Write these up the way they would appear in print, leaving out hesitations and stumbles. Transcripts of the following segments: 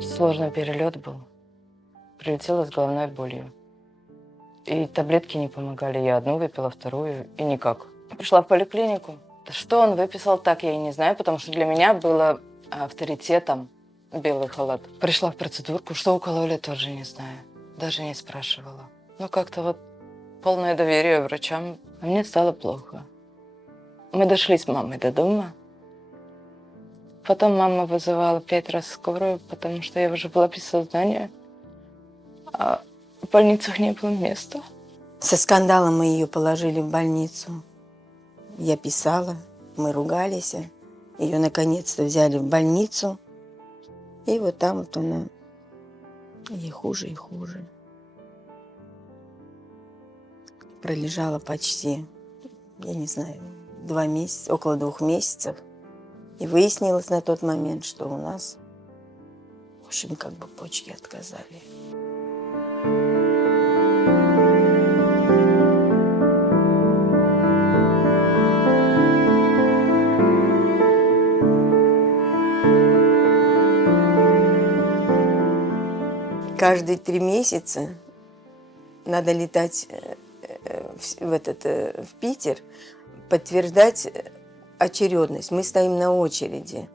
Сложный перелет был. Прилетела с головной болью. И таблетки не помогали. Я одну выпила, вторую, и никак. Пришла в поликлинику. Что он выписал, так я и не знаю, потому что для меня было авторитетом белый халат. Пришла в процедурку, что укололи, тоже не знаю. Даже не спрашивала. Ну, как-то вот полное доверие врачам. А мне стало плохо. Мы дошли с мамой до дома. Потом мама вызывала 5 раз скорую, потому что я уже была без сознания. А в больницах не было места. Со скандалом мы ее положили в больницу. Я писала, мы ругались. Ее наконец-то взяли в больницу. И вот там вот она и хуже, и хуже. Пролежала почти, я не знаю, 2 месяца, около 2 месяцев. И выяснилось на тот момент, что у нас, в общем, как бы почки отказали. Каждые 3 месяца надо летать в Питер, подтверждать очередность. Мы стоим на очереди,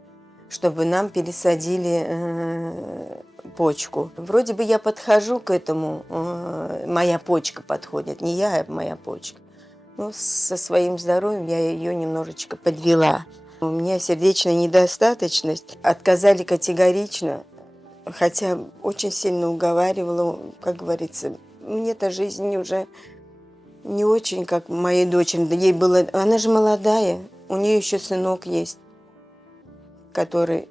чтобы нам пересадили почку. Вроде бы я подхожу к этому, моя почка подходит, не я, а моя почка. Но со своим здоровьем я ее немножечко подвела. У меня сердечная недостаточность. Отказали категорично, хотя очень сильно уговаривала, как говорится. Мне-то жизнь уже не очень, как моей дочери. Ей было, она же молодая, у нее еще сынок есть, который,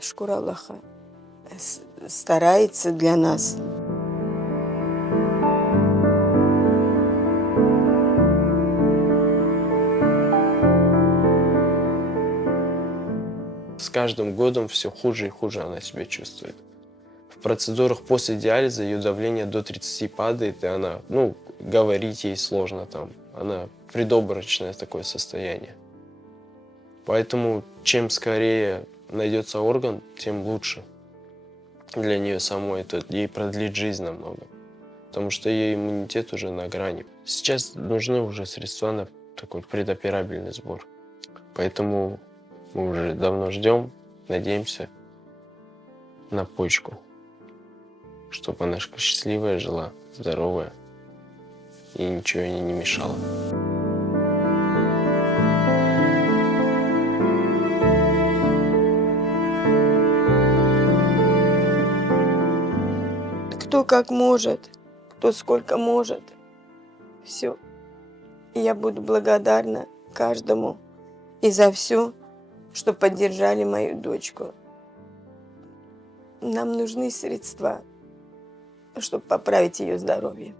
шкура Аллаха, старается для нас. С каждым годом все хуже и хуже она себя чувствует. В процедурах после диализа ее давление до 30 падает, и она, говорить ей сложно там. Она предобморочное такое состояние. Поэтому чем скорее найдется орган, тем лучше для нее самой. Это ей продлит жизнь намного. Потому что ее иммунитет уже на грани. Сейчас нужны уже средства на такой предоперабельный сбор. Поэтому мы уже давно ждем, надеемся на почку. Чтобы она счастливая жила, здоровая и ничего ей не мешало. Кто как может, кто сколько может. Все. Я буду благодарна каждому и за все, что поддержали мою дочку. Нам нужны средства, чтобы поправить ее здоровье.